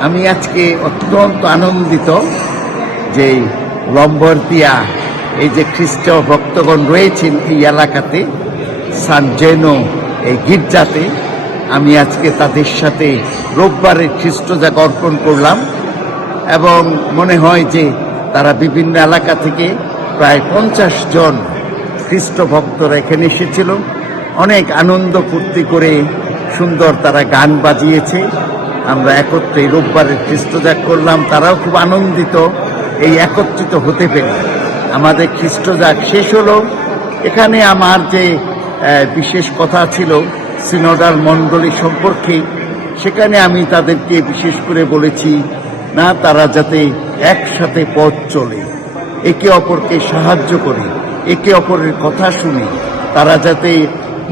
আমি আজকে অত্যন্ত আনন্দিত যে লম্বরদিয়া এই যে খ্রিস্ট ভক্তগণ রয়েছেন এই এলাকাতে, সান জেনো, এই গির্জাতে, আমি আজকে তাদের সাথে রোববারের খ্রিস্টজাগ অর্পণ করলাম এবং মনে হয় যে তারা বিভিন্ন এলাকা থেকে প্রায় পঞ্চাশ জন খ্রিস্ট ভক্তরা এখানে এসেছিল। অনেক আনন্দ ফুর্তি করে সুন্দর তারা গান বাজিয়েছে। আমরা একত্রে রোববারের খ্রিস্টজাগ করলাম, তারাও খুব আনন্দিত, এই একত্রিত হতে পেরে আমাদের খ্রিস্টজাগ শেষ হলো। এখানে আমার যে বিশেষ কথা ছিল সিনোডাল মণ্ডলী সম্পর্কে, সেখানে আমি তাদেরকে বিশেষ করে বলেছি, না, তারা যাতে একসাথে পথ চলে, একে অপরকে সাহায্য করে, একে অপরের কথা শুনে, তারা যাতে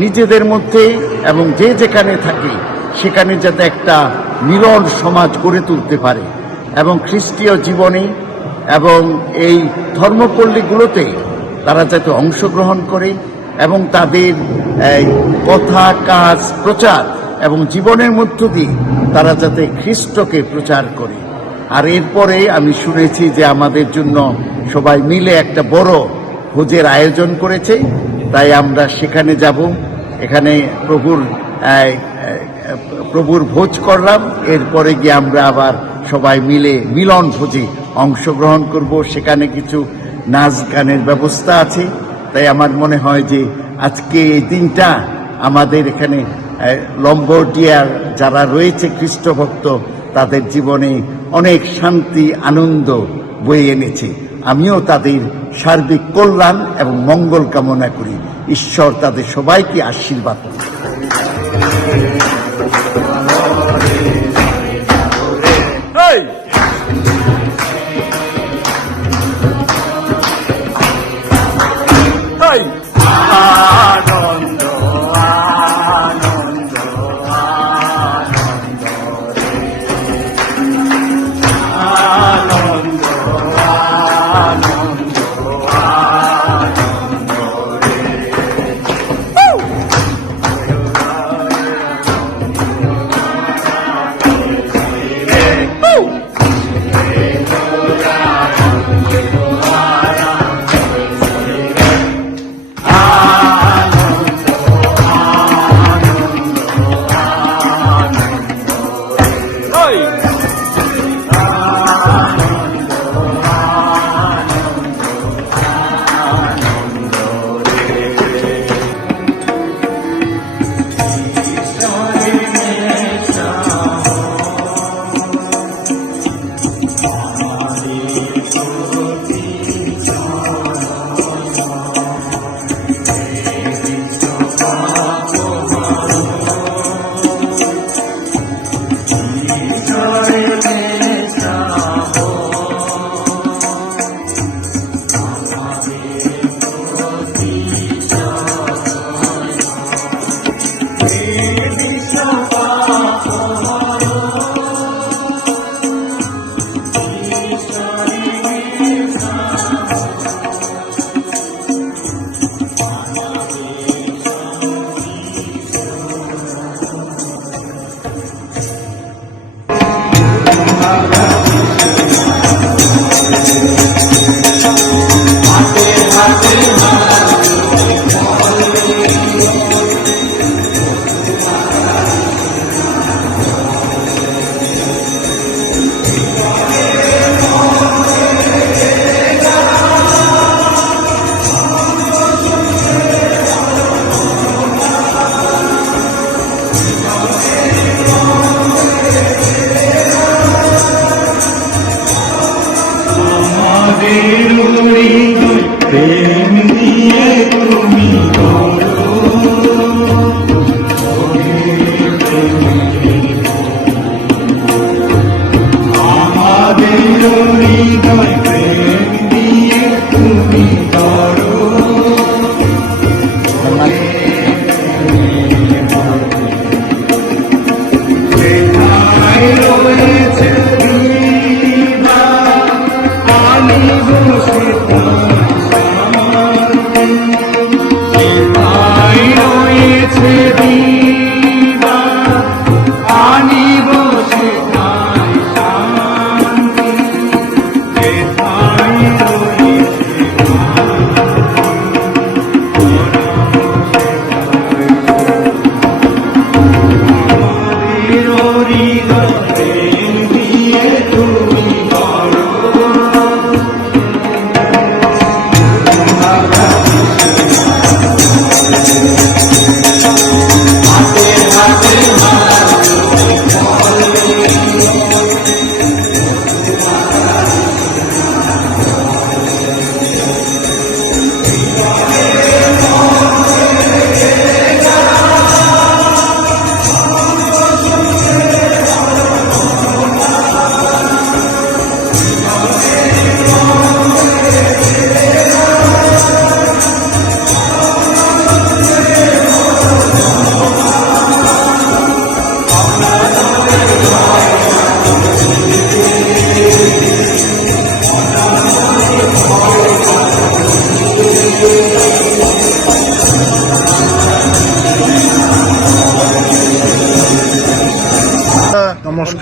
নিজেদের মধ্যে এবং যে যেখানে থাকে, সেখানে যাতে একটা মিলন সমাজ গড়ে তুলতে পারে এবং খ্রিস্টীয় জীবনে এবং এই ধর্মপল্লীগুলোতে তারা যাতে অংশগ্রহণ করে এবং তাদের কথা, কাজ, প্রচার এবং জীবনের মধ্য দিয়ে তারা যাতে খ্রিস্টকে প্রচার করে। আর এরপরে আমি শুনেছি যে আমাদের জন্য সবাই মিলে একটা বড় ভোজের আয়োজন করেছে, তাই আমরা সেখানে যাব। এখানে প্রভুর প্রভুর ভোজ করলাম। এরপরে গিয়ে আমরা আবার সবাই মিলে মিলন ভোজে অংশগ্রহণ করব। সেখানে কিছু নাচ গানের ব্যবস্থা আছে। তাই আমার মনে হয় যে আজকে এই দিনটা আমাদের এখানে আহ, লম্বরডিয়ার যারা রয়েছে খ্রিস্টভক্ত তাদের জীবনে অনেক শান্তি আনন্দ বয়ে এনেছে। আমিও তাদের সার্বিক কল্যাণ এবং মঙ্গল কামনা করি। ঈশ্বর তাদের সবাইকে আশীর্বাদ করুন।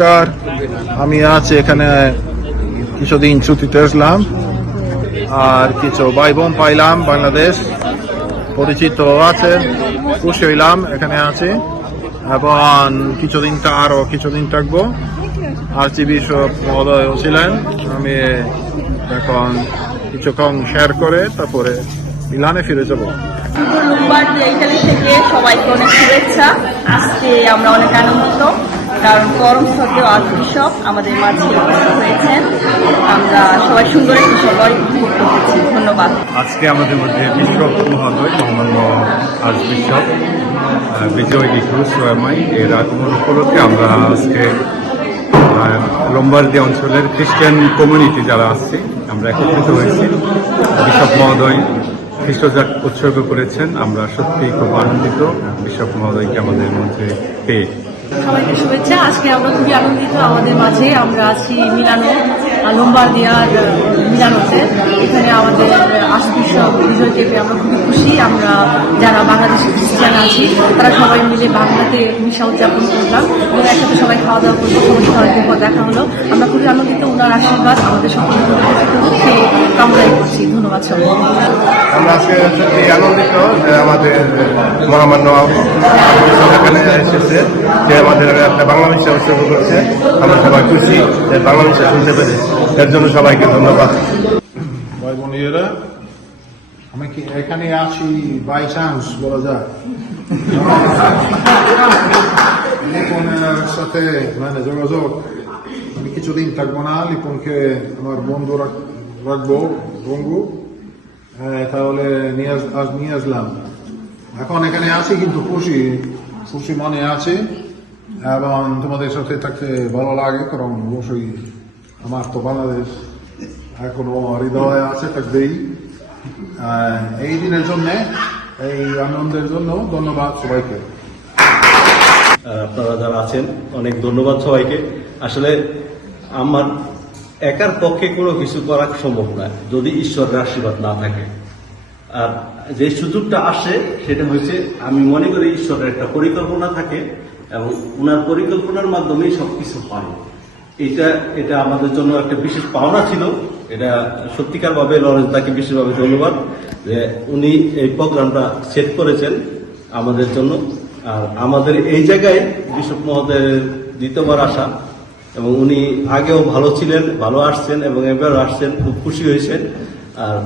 নমস্কার আমি আছি এখানে কিছুদিন ছুটিতে আসলাম আর কিছু ভাই বোন পাইলাম বাংলাদেশ, পরিচিত আছে, খুশি হইলাম, এখানে আছি। এবং কিছুদিন তা আরও কিছুদিন থাকব। আর জি বিশপ মহোদয় ছিলেন, আমি এখন কিছুক্ষণ শেয়ার করে তারপরে মিলানে ফিরে যাব। থেকে সবাইকে অনেক শুভেচ্ছা। আজকে আমরা অনেক আনন্দিত। কারণ পরম শ্রদ্ধেয় আর্চবিশপ আমাদের মাঝে হয়েছেন। আমরা সবাই সুন্দর একটি করতেছি ধন্যবাদ। আজকে আমাদের মধ্যে বিশ্বপ মহোদয় মহামান্য আজ বিশ্বপ আহ, বিজয় গিকুর সোয়ামাই এর আগমন উপলক্ষে আমরা আজকে লম্বার্দি অঞ্চলের খ্রিস্টান কমিউনিটি যারা আসছে আমরা একত্রিত হয়েছি। বিশপ মহোদয় খ্রিস্টজাত উৎসর্গ করেছেন। আমরা সত্যি খুব আনন্দিত বিশপ মহোদয়কে আমাদের মধ্যে পেয়ে। সবাইকে শুভেচ্ছা। আজকে আমরা খুবই আনন্দিত। আমাদের মাঝে আমরা আছি মিলানো লোম্বার্দিয়ার মিলানোতে। আশবিশপ বিজয়কে আমরা খুবই খুশি। আমরা যারা বাংলাদেশের খ্রিস্টান আছি তারা সবাই মিলে বাংলাতে মিশা উদযাপন করলাম এবং একসাথে সবাই খাওয়া দাওয়া করব সমস্ত সবাইকে দেখা হলো। আমরা খুবই আনন্দিত ওনার আশীর্বাদ আমাদের সকলের হোক, কামনাই করছি। ধন্যবাদ সবাই আমরা আজকে সত্যি আনন্দিত যে আমাদের মহামান্য এসেছে যে আমাদের একটা বাংলা মিশা উৎসর্গ করছে আমরা সবাই খুশি যে বাংলা মিশা শুনতে পেরে এর জন্য সবাইকে ধন্যবাদ। ভাই বোনেরা আমি কি এখানে আছি বাই চান্স বলা যায়? লিপনের সাথে মানে যোগাযোগ। আমি কিছুদিন থাকব না, লিপনকে আমার বন্ধু রাখ- রাখব, বন্ধু। তাহলে নিয়ে আজ নিয়ে আসলাম। এখন এখানে আছি কিন্তু খুশি খুশি মনে আছে। এবং তোমাদের সাথে থাকতে ভালো লাগে, কারণ অবশ্যই আমার তো বাংলাদেশ এখনও হৃদয় আছে থাকবেই। এই দিনের জন্য, এই আনন্দের জন্য ধন্যবাদ সবাইকে। আপনারা যারা আছেন, অনেক ধন্যবাদ সবাইকে। আসলে আমার একার পক্ষে কোনো কিছু করা সম্ভব নয় যদি ঈশ্বরের আশীর্বাদ না থাকে। আর যে সুযোগটা আসে, সেটা হচ্ছে আমি মনে করি ঈশ্বরের একটা পরিকল্পনা থাকে, এবং ওনার পরিকল্পনার মাধ্যমেই সবকিছু হয়। এটা এটা আমাদের জন্য একটা বিশেষ পাওনা ছিল। এটা সত্যিকার ভাবে লরেন্সদাকে বিশেষভাবে ধন্যবাদ যে উনি এই প্রোগ্রামটা সেট করেছেন আমাদের জন্য। আর আমাদের এই জায়গায় বিশপ মহোদয়ের দ্বিতীয়বার আসা এবং উনি আগেও ভালো ছিলেন, ভালো আসছেন এবং এবার আসছেন, খুব খুশি হয়েছেন আর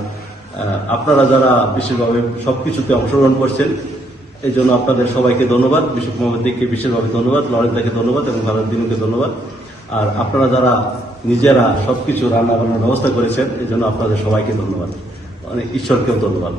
আপনারা যারা বিশেষভাবে সব কিছুতে অংশগ্রহণ করছেন, এই জন্য আপনাদের সবাইকে ধন্যবাদ। বিশপ মোহাম্মদকে বিশেষভাবে ধন্যবাদ লরেন্দাকে ধন্যবাদ এবং ভারত দিনুকে ধন্যবাদ। আর আপনারা যারা নিজেরা সবকিছু রান্না বান্নার ব্যবস্থা করেছেন এই জন্য আপনাদের সবাইকে ধন্যবাদ। মানে ঈশ্বরকেও ধন্যবাদ।